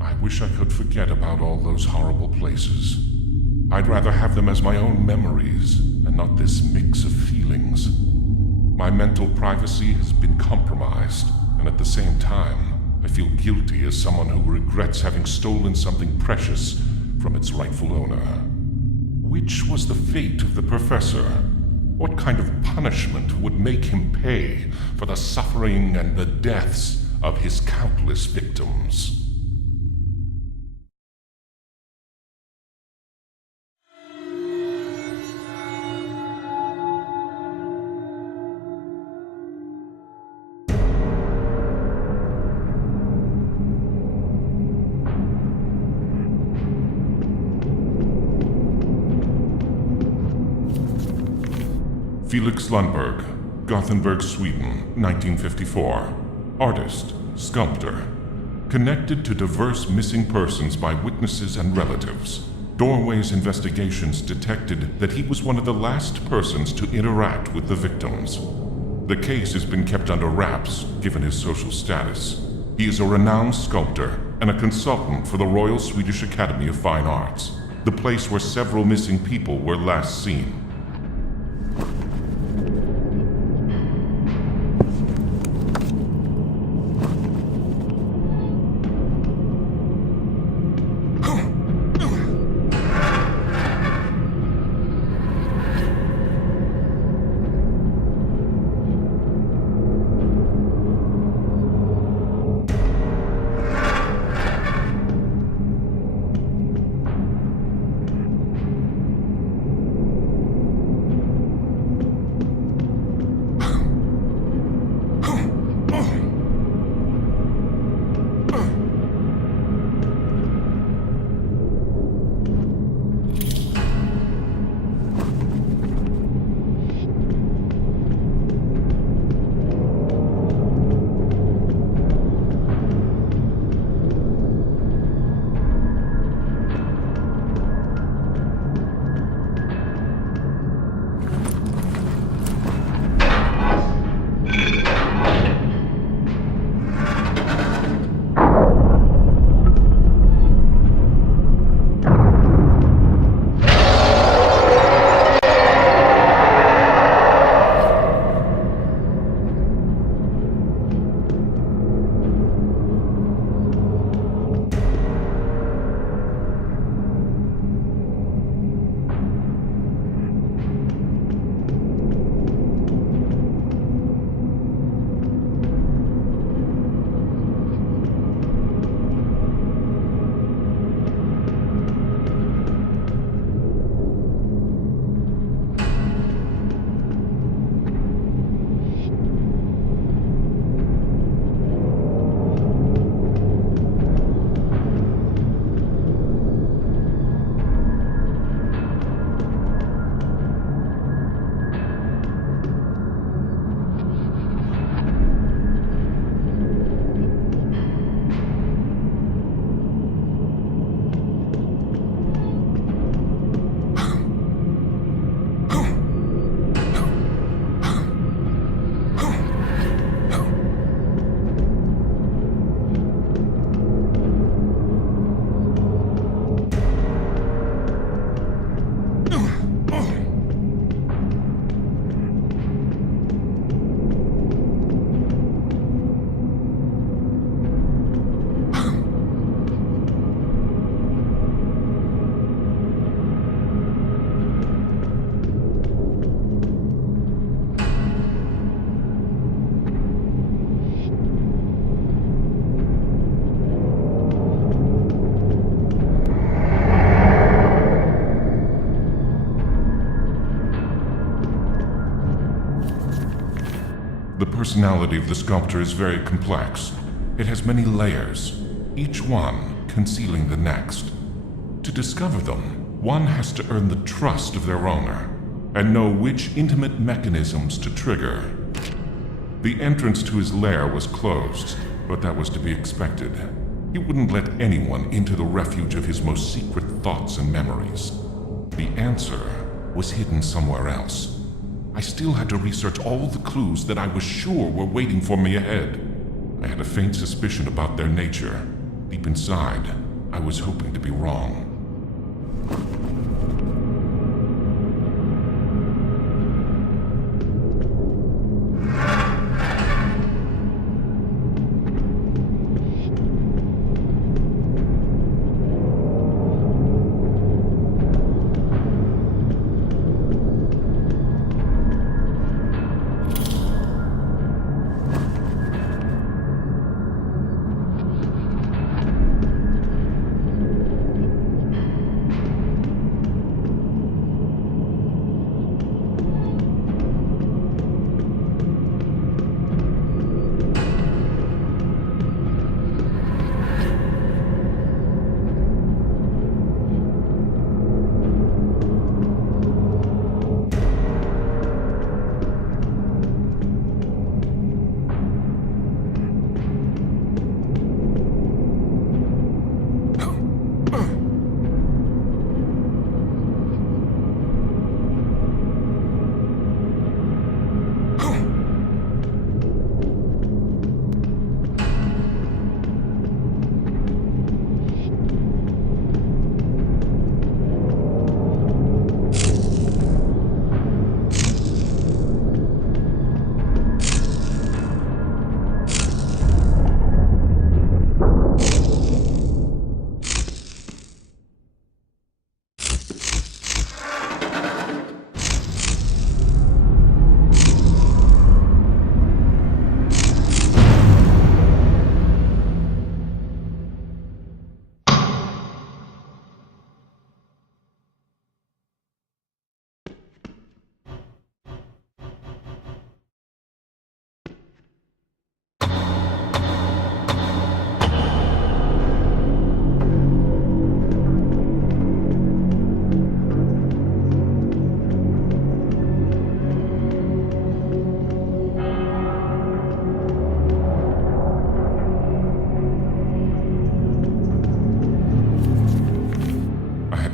I wish I could forget about all those horrible places. I'd rather have them as my own memories, and not this mix of feelings. My mental privacy has been compromised, and at the same time, I feel guilty as someone who regrets having stolen something precious from its rightful owner. Which was the fate of the professor? What kind of punishment would make him pay for the suffering and the deaths of his countless victims? Felix Lundberg, Gothenburg, Sweden, 1954. Artist, sculptor. Connected to diverse missing persons by witnesses and relatives. Doorway's investigations detected that he was one of the last persons to interact with the victims. The case has been kept under wraps, given his social status. He is a renowned sculptor and a consultant for the Royal Swedish Academy of Fine Arts, the place where several missing people were last seen. The personality of the sculptor is very complex. It has many layers, each one concealing the next. To discover them, one has to earn the trust of their owner and know which intimate mechanisms to trigger. The entrance to his lair was closed, but that was to be expected. He wouldn't let anyone into the refuge of his most secret thoughts and memories. The answer was hidden somewhere else. I still had to research all the clues that I was sure were waiting for me ahead. I had a faint suspicion about their nature. Deep inside, I was hoping to be wrong.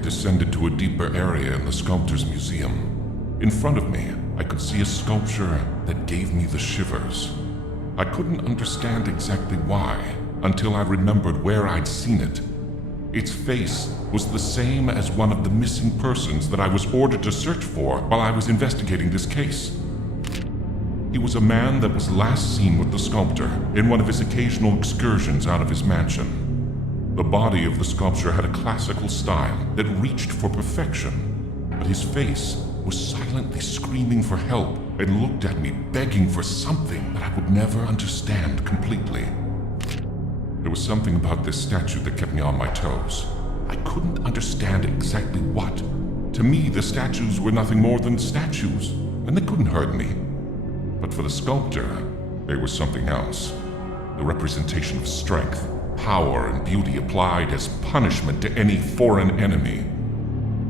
Descended to a deeper area in the sculptor's museum. In front of me, I could see a sculpture that gave me the shivers. I couldn't understand exactly why, until I remembered where I'd seen it. Its face was the same as one of the missing persons that I was ordered to search for while I was investigating this case. He was a man that was last seen with the sculptor in one of his occasional excursions out of his mansion. The body of the sculpture had a classical style that reached for perfection, but his face was silently screaming for help and looked at me begging for something that I would never understand completely. There was something about this statue that kept me on my toes. I couldn't understand exactly what. To me, the statues were nothing more than statues, and they couldn't hurt me. But for the sculptor, they were something else. The representation of strength, power, and beauty applied as punishment to any foreign enemy.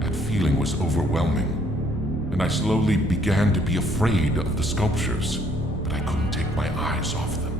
That feeling was overwhelming, and I slowly began to be afraid of the sculptures, but I couldn't take my eyes off them.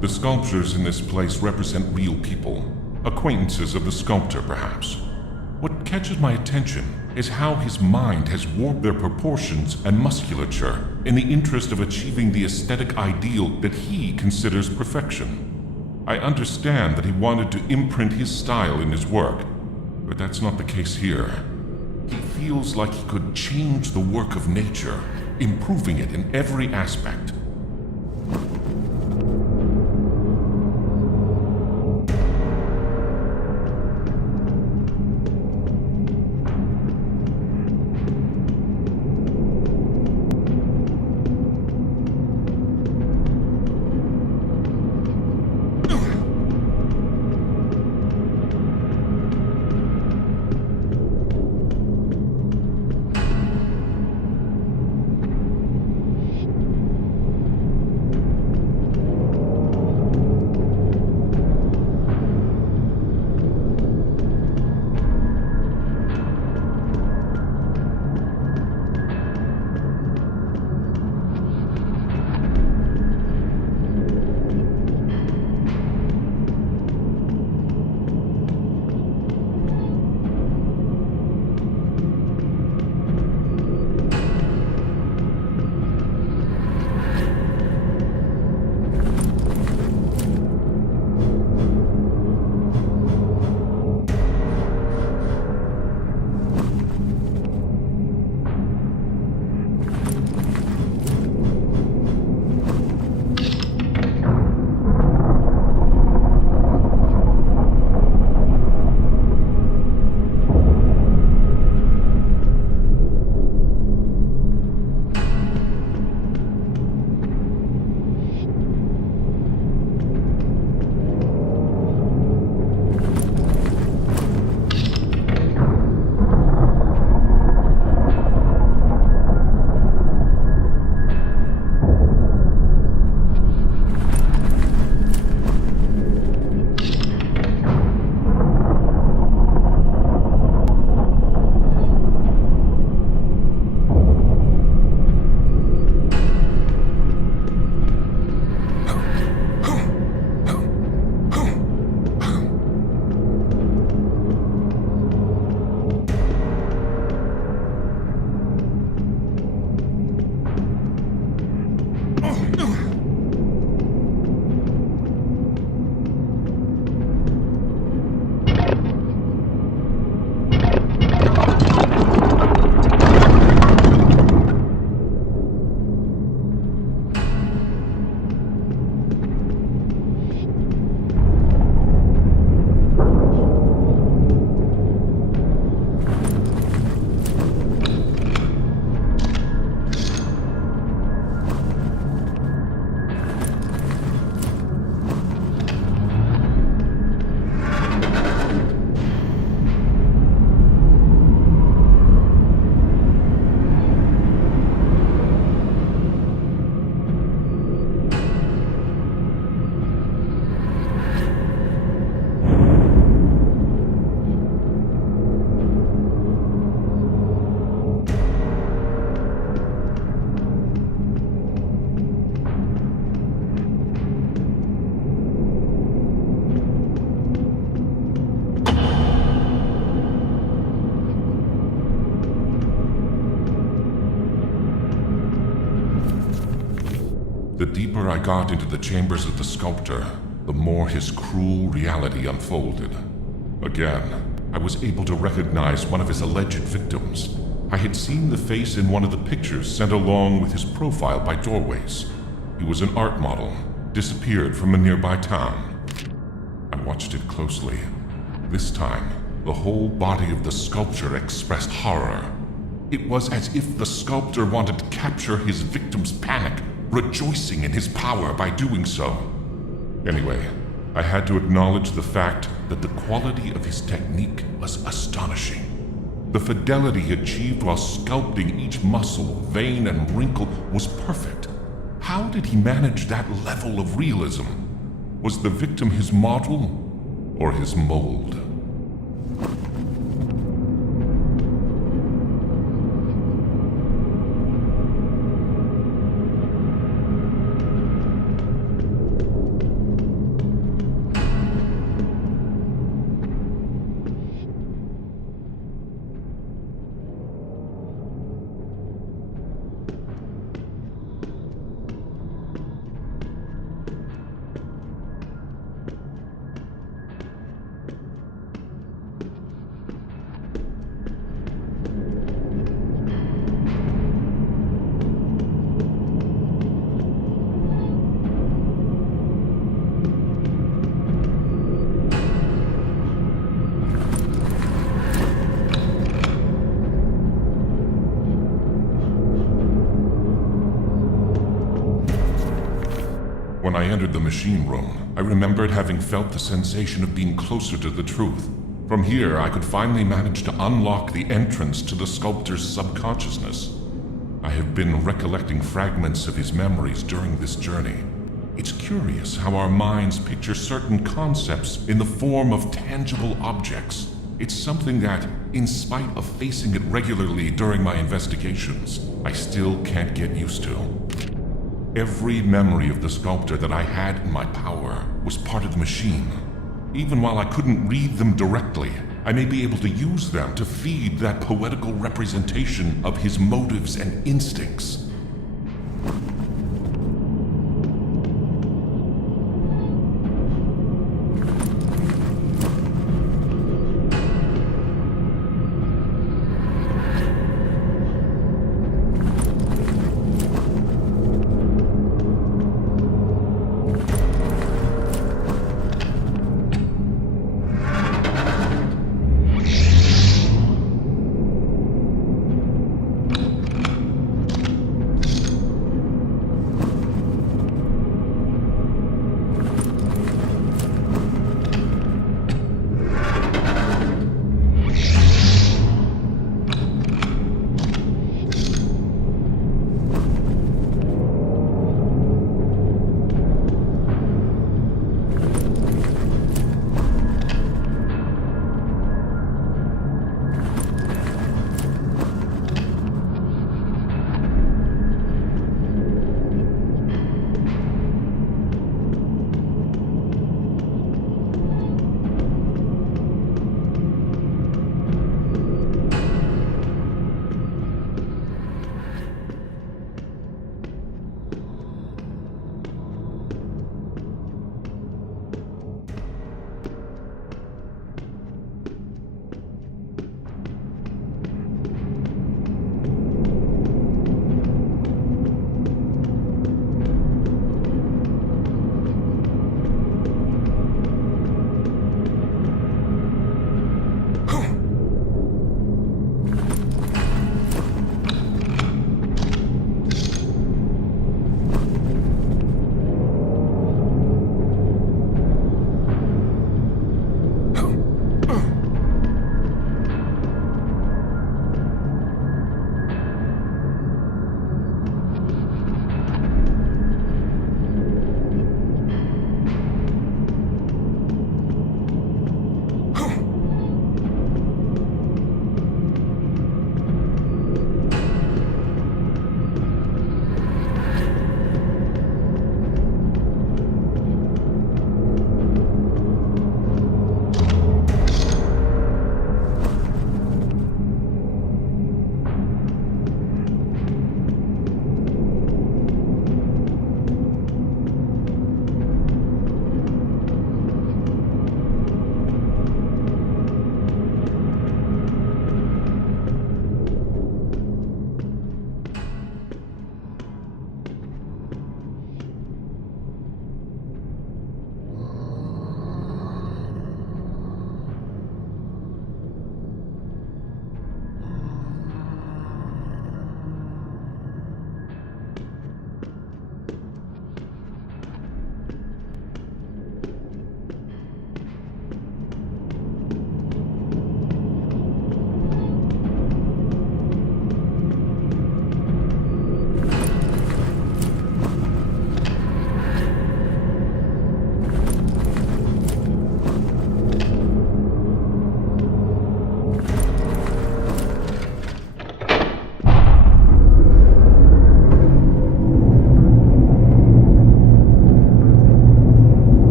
The sculptures in this place represent real people, acquaintances of the sculptor perhaps. What catches my attention is how his mind has warped their proportions and musculature in the interest of achieving the aesthetic ideal that he considers perfection. I understand that he wanted to imprint his style in his work, but that's not the case here. He feels like he could change the work of nature, improving it in every aspect. The deeper I got into the chambers of the sculptor, the more his cruel reality unfolded. Again, I was able to recognize one of his alleged victims. I had seen the face in one of the pictures sent along with his profile by Doorways. He was an art model, disappeared from a nearby town. I watched it closely. This time, the whole body of the sculpture expressed horror. It was as if the sculptor wanted to capture his victim's panic, rejoicing in his power by doing so. Anyway, I had to acknowledge the fact that the quality of his technique was astonishing. The fidelity he achieved while sculpting each muscle, vein, and wrinkle was perfect. How did he manage that level of realism? Was the victim his model or his mold? When I entered the machine room, I remembered having felt the sensation of being closer to the truth. From here, I could finally manage to unlock the entrance to the sculptor's subconsciousness. I have been recollecting fragments of his memories during this journey. It's curious how our minds picture certain concepts in the form of tangible objects. It's something that, in spite of facing it regularly during my investigations, I still can't get used to. Every memory of the sculptor that I had in my power was part of the machine. Even while I couldn't read them directly, I may be able to use them to feed that poetical representation of his motives and instincts.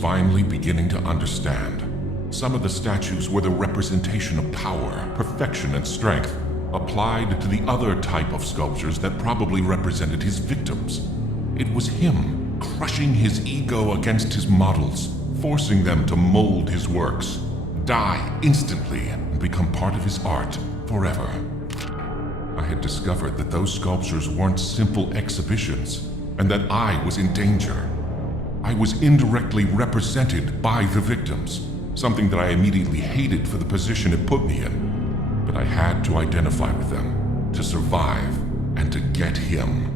Finally beginning to understand. Some of the statues were the representation of power, perfection, and strength, applied to the other type of sculptures that probably represented his victims. It was him crushing his ego against his models, forcing them to mold his works, die instantly, and become part of his art forever. I had discovered that those sculptures weren't simple exhibitions, and that I was in danger. I was indirectly represented by the victims, something that I immediately hated for the position it put me in. But I had to identify with them, to survive, and to get him.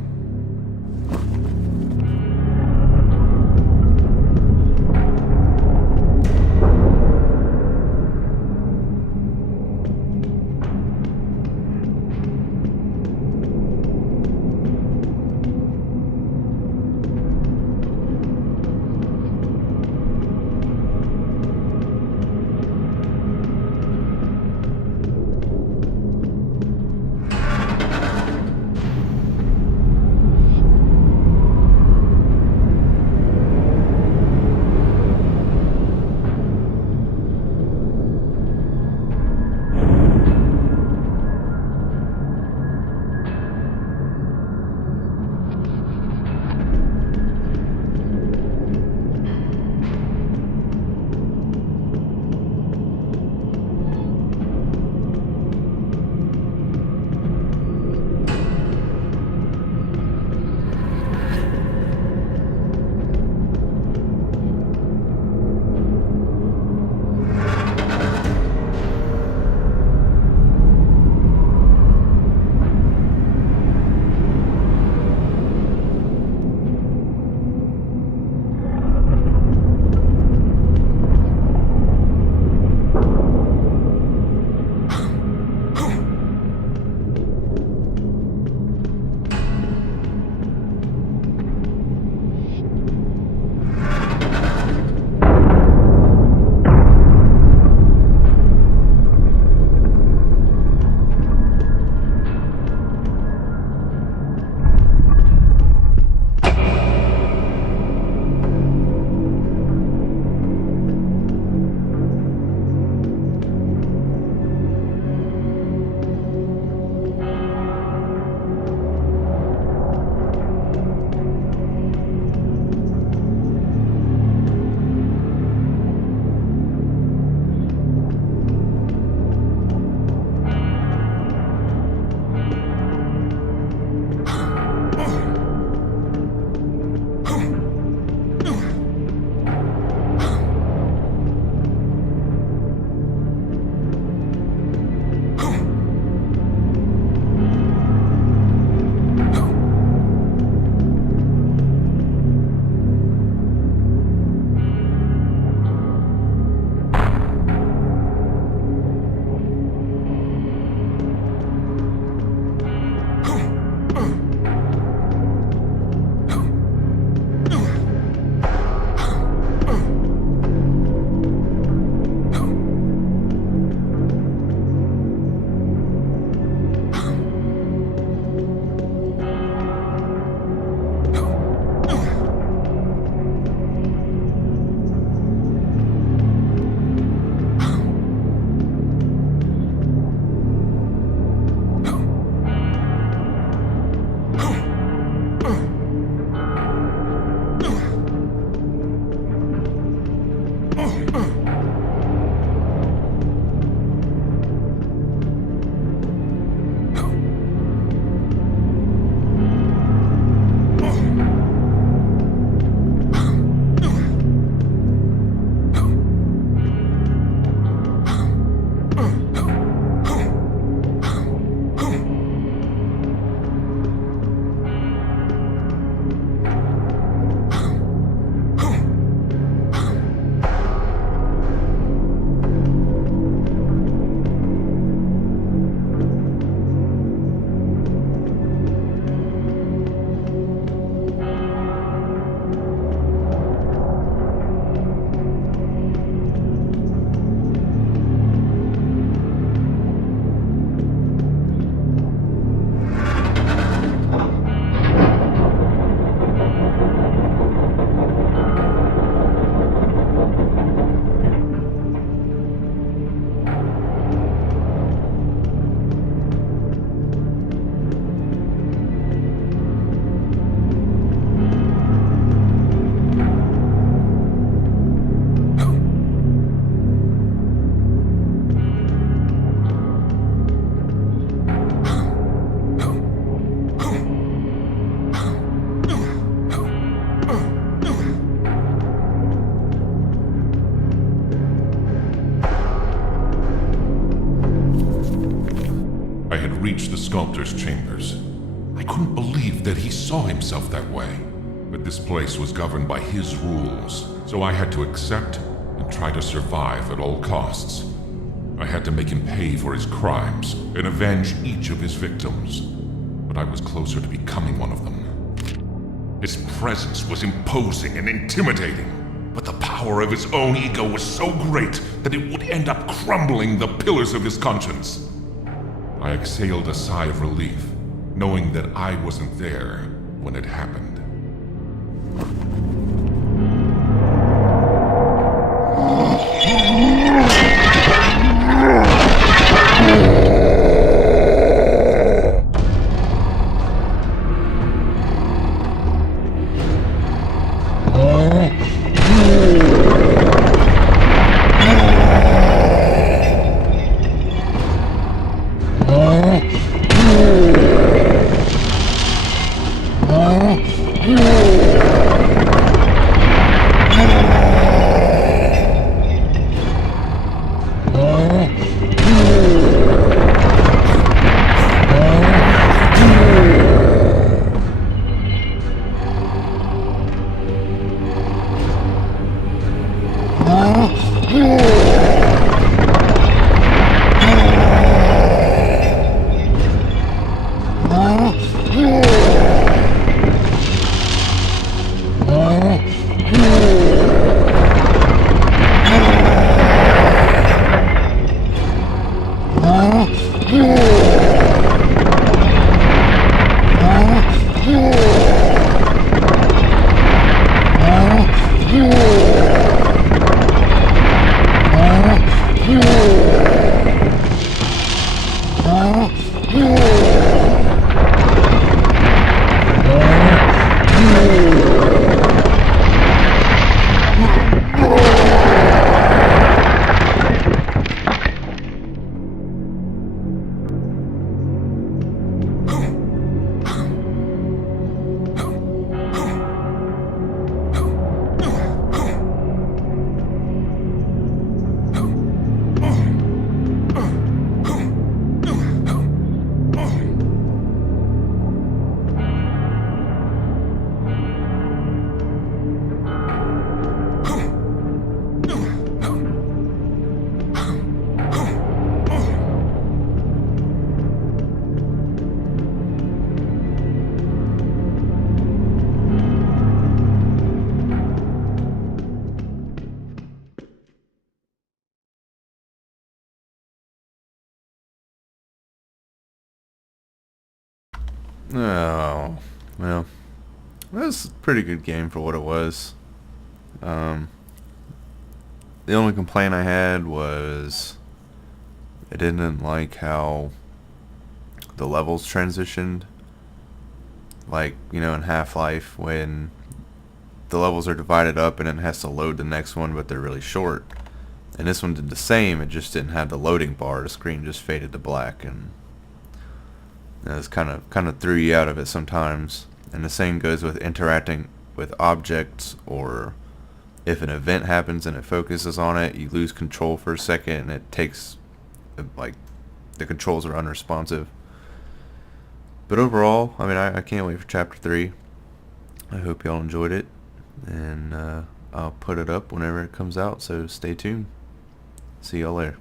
reached the sculptor's chambers. I couldn't believe that he saw himself that way. But this place was governed by his rules, so I had to accept and try to survive at all costs. I had to make him pay for his crimes and avenge each of his victims. But I was closer to becoming one of them. His presence was imposing and intimidating, but the power of his own ego was so great that it would end up crumbling the pillars of his conscience. I exhaled a sigh of relief, knowing that I wasn't there when it happened. Oh, well, that was a pretty good game for what it was. Um, the only complaint I had was I didn't like how the levels transitioned. Like, in Half-Life, when the levels are divided up and it has to load the next one, but they're really short. And this one did the same, it just didn't have the loading bar. The screen just faded to black, and it was kind of threw you out of it sometimes. And the same goes with interacting with objects, or if an event happens and it focuses on it, you lose control for a second, and it takes, like, the controls are unresponsive. But overall, I mean, I can't wait for Chapter 3. I hope y'all enjoyed it, and I'll put it up whenever it comes out, so stay tuned. See y'all later.